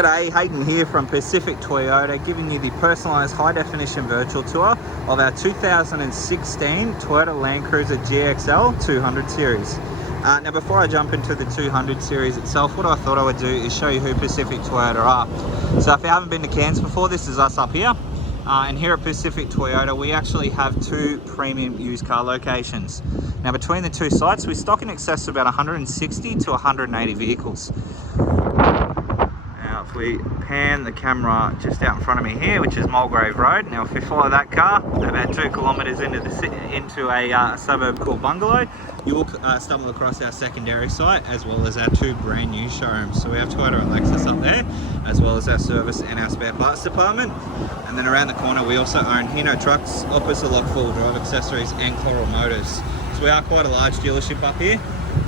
G'day, Hayden here from Pacific Toyota, giving you the personalised high-definition virtual tour of our 2016 Toyota Land Cruiser GXL 200 Series. Now, before I jump into the 200 Series itself, what I thought I would do is show you who Pacific Toyota are. So if you haven't been to Cairns before, this is us up here. And here at Pacific Toyota, we actually have two premium used car locations. Now, between the two sites, we stock in excess of about 160 to 180 vehicles. Now, if we pan the camera just out in front of me here, which is Mulgrave Road. Now, if we follow that car about 2 kilometres into a suburb called Bungalow, you will stumble across our secondary site as well as our two brand new showrooms. So we have Toyota and Lexus up there, as well as our service and our spare parts department. And then around the corner, we also own Hino Trucks, Opposite Lock Full Drive Accessories, and Coral Motors. So we are quite a large dealership up here.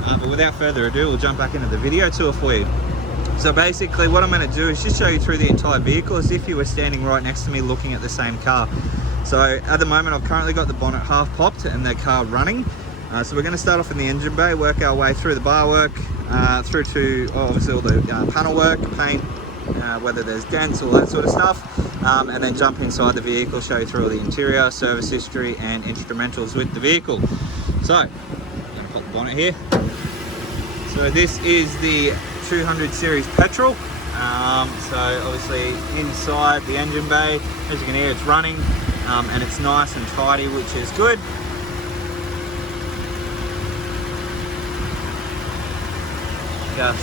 But without further ado, we'll jump back into the video tour for you. So basically what I'm going to do is just show you through the entire vehicle as if you were standing right next to me looking at the same car. So at the moment I've currently got the bonnet half popped and the car running. So we're going to start off in the engine bay, work our way through the bar work, through to obviously all the panel work, paint, whether there's dents, all that sort of stuff, and then jump inside the vehicle, show you through all the interior, service history and instrumentals with the vehicle. So I'm going to pop the bonnet here. So this is the 200 Series petrol. So obviously inside the engine bay, as you can hear, it's running and it's nice and tidy, which is good.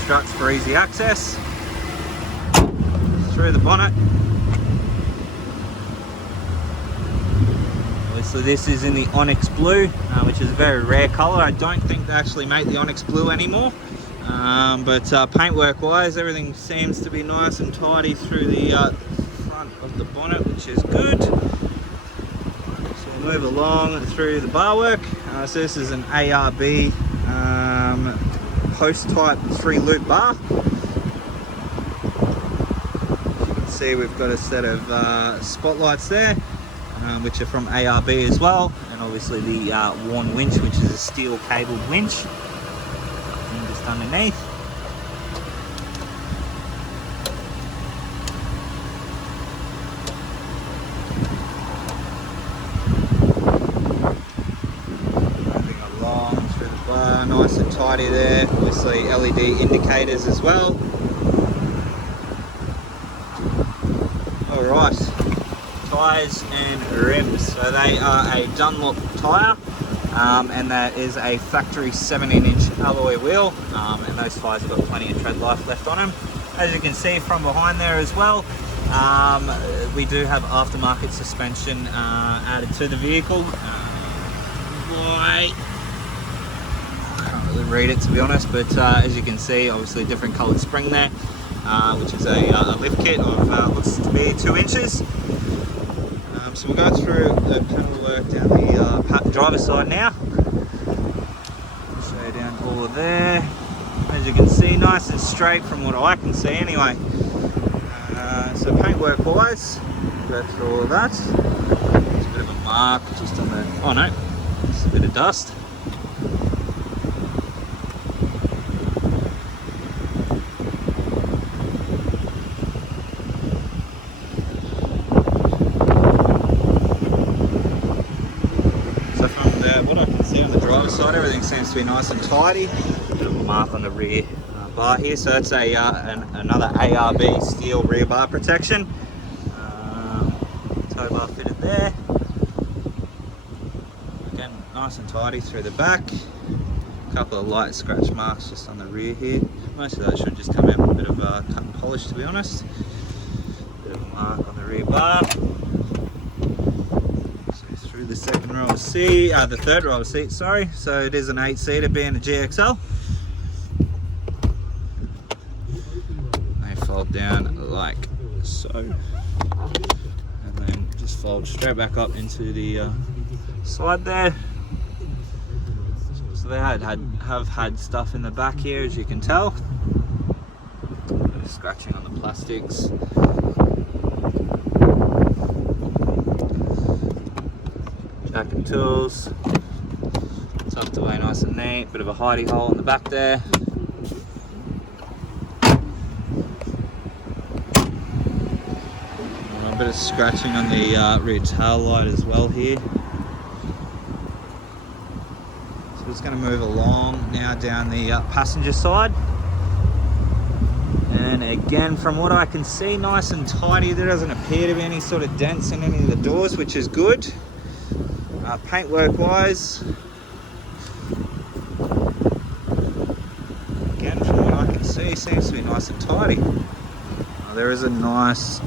Struts for easy access. Through the bonnet. Obviously this is in the Onyx Blue, which is a very rare colour. I don't think they actually make the Onyx Blue anymore. But paintwork wise, everything seems to be nice and tidy through the front of the bonnet, which is good. So we'll move along through the bar work. So this is an ARB post type 3-loop bar. You can see we've got a set of spotlights there, which are from ARB as well, and obviously the worn winch, which is a steel cabled winch. And just underneath. Nice and tidy there, obviously LED indicators as well. Alright, tyres and rims. So they are a Dunlop tyre, and that is a factory 17-inch alloy wheel, and those tyres have got plenty of tread life left on them. As you can see from behind there as well, we do have aftermarket suspension added to the vehicle. Read it, to be honest, but as you can see, obviously different coloured spring there, which is a lift kit of looks to be 2 inches. So we'll go through the panel work down the driver's side now. Show you down all of there. As you can see, nice and straight from what I can see anyway. So paintwork wise, we'll go through all of that. There's a bit of a mark just on the, oh no, just a bit of dust. Side, everything seems to be nice and tidy. Bit of a mark on the rear bar here, so that's another ARB steel rear bar protection. Tow bar fitted there. Again, nice and tidy through the back. A couple of light scratch marks just on the rear here. Most of those should just come out with a bit of cut and polish, to be honest. Bit of a mark on the rear bar. The second row of seat, the third row of seats, sorry. So it is an 8-seater being a GXL. They fold down like so, and then just fold straight back up into the side there. So they have had stuff in the back here, as you can tell. A bit of scratching on the plastics. Jack and tools, tucked away nice and neat, bit of a hidey hole in the back there. bit of scratching on the rear tail light as well here. So we're just going to move along now down the passenger side. And again, from what I can see, nice and tidy. There doesn't appear to be any sort of dents in any of the doors, which is good. Paintwork wise, again, from what I can see, seems to be nice and tidy. There is a nice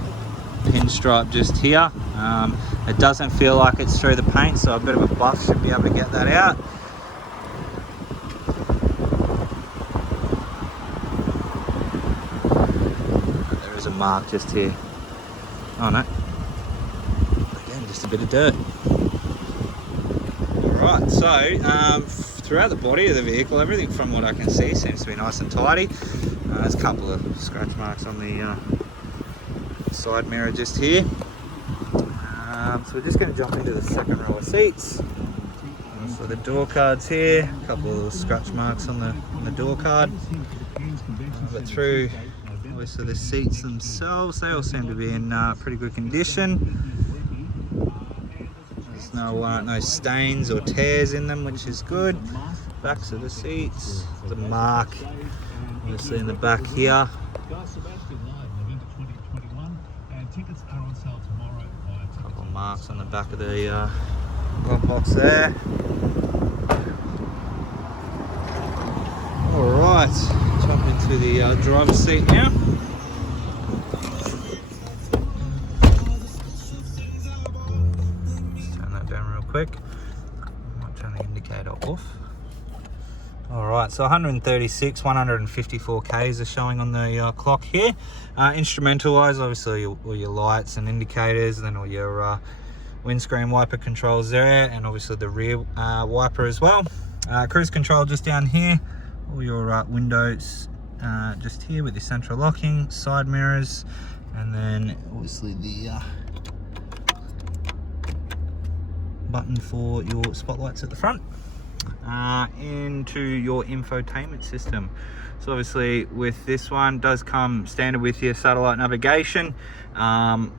pinstripe just here. It doesn't feel like it's through the paint, so a bit of a buff should be able to get that out. There is a mark just here. Oh no. Again, just a bit of dirt. Alright, so throughout the body of the vehicle, everything from what I can see seems to be nice and tidy. There's a couple of scratch marks on the side mirror just here. So we're just going to jump into the second row of seats. So the door cards here, a couple of little scratch marks on the door card. But through obviously the seats themselves, they all seem to be in pretty good condition. There's no stains or tears in them, which is good. Backs of the seats, the mark obviously in the back here. A couple of marks on the back of the glove box there. Alright, jump into the driver's seat now. Just turn that down real quick. I might turn the indicator off. Alright, so 136, 154 Ks are showing on the clock here. Instrumental wise, obviously all your lights and indicators, and then all your windscreen wiper controls there, and obviously the rear wiper as well. Cruise control just down here, all your windows just here with the central locking, side mirrors, and then obviously the button for your spotlights at the front. Into your infotainment system. So obviously with this one, does come standard with your satellite navigation. Let's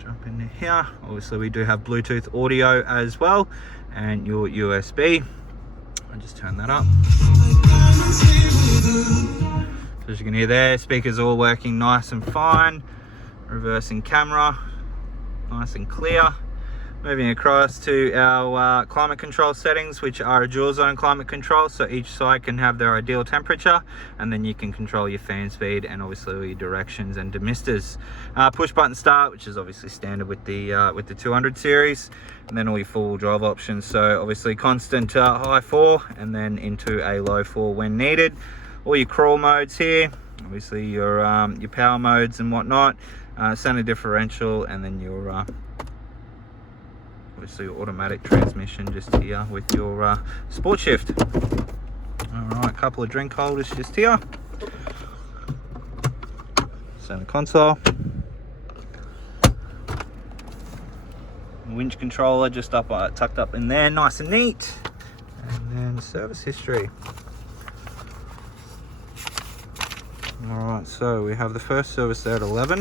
jump in here. Obviously we do have Bluetooth audio as well, and your USB. I'll just turn that up. So as you can hear there, speakers all working nice and fine. Reversing camera, nice and clear. Moving across to our climate control settings, which are a dual zone climate control, so each side can have their ideal temperature, and then you can control your fan speed and obviously all your directions and demisters. Push button start, which is obviously standard with the 200 series, and then all your four-wheel drive options. So obviously constant high 4 and then into a low 4 when needed. All your crawl modes here, obviously your power modes and whatnot, center differential, and then your obviously your automatic transmission just here with your sport shift. Alright, a couple of drink holders just here. Center console. Winch controller just up tucked up in there, nice and neat. And then service history. Alright, so we have the first service there at 11.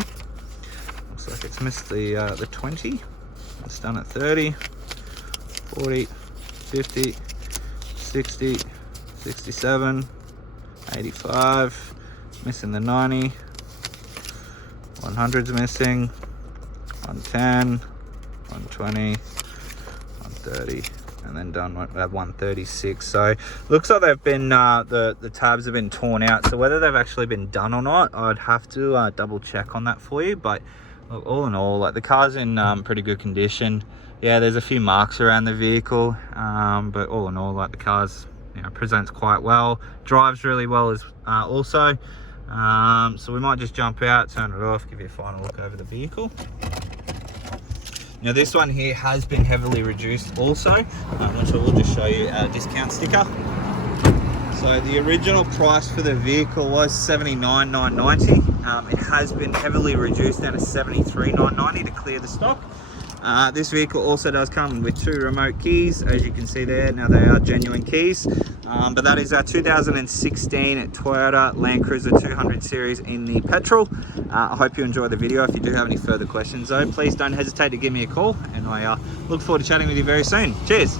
Looks like it's missed the 20. It's done at 30, 40, 50, 60, 67, 85, missing the 90, 100's missing, 110, 120, 130, and then done at 136. So looks like they've been the tabs have been torn out, so whether they've actually been done or not, I'd have to double check on that for you. But look, all in all, like, the car's in pretty good condition. Yeah, there's a few marks around the vehicle, but all in all, like, the car's, you know, presents quite well, drives really well as also. So we might just jump out, turn it off, give you a final look over the vehicle. Now this one here has been heavily reduced also, which I will just show you our discount sticker. So the original price for the vehicle was $79,990. It has been heavily reduced down to $73,990 to clear the stock. This vehicle also does come with 2 remote keys, as you can see there. Now they are genuine keys. But that is our 2016 Toyota Land Cruiser 200 series in the petrol. I hope you enjoy the video. If you do have any further questions though, please don't hesitate to give me a call, and I look forward to chatting with you very soon. Cheers.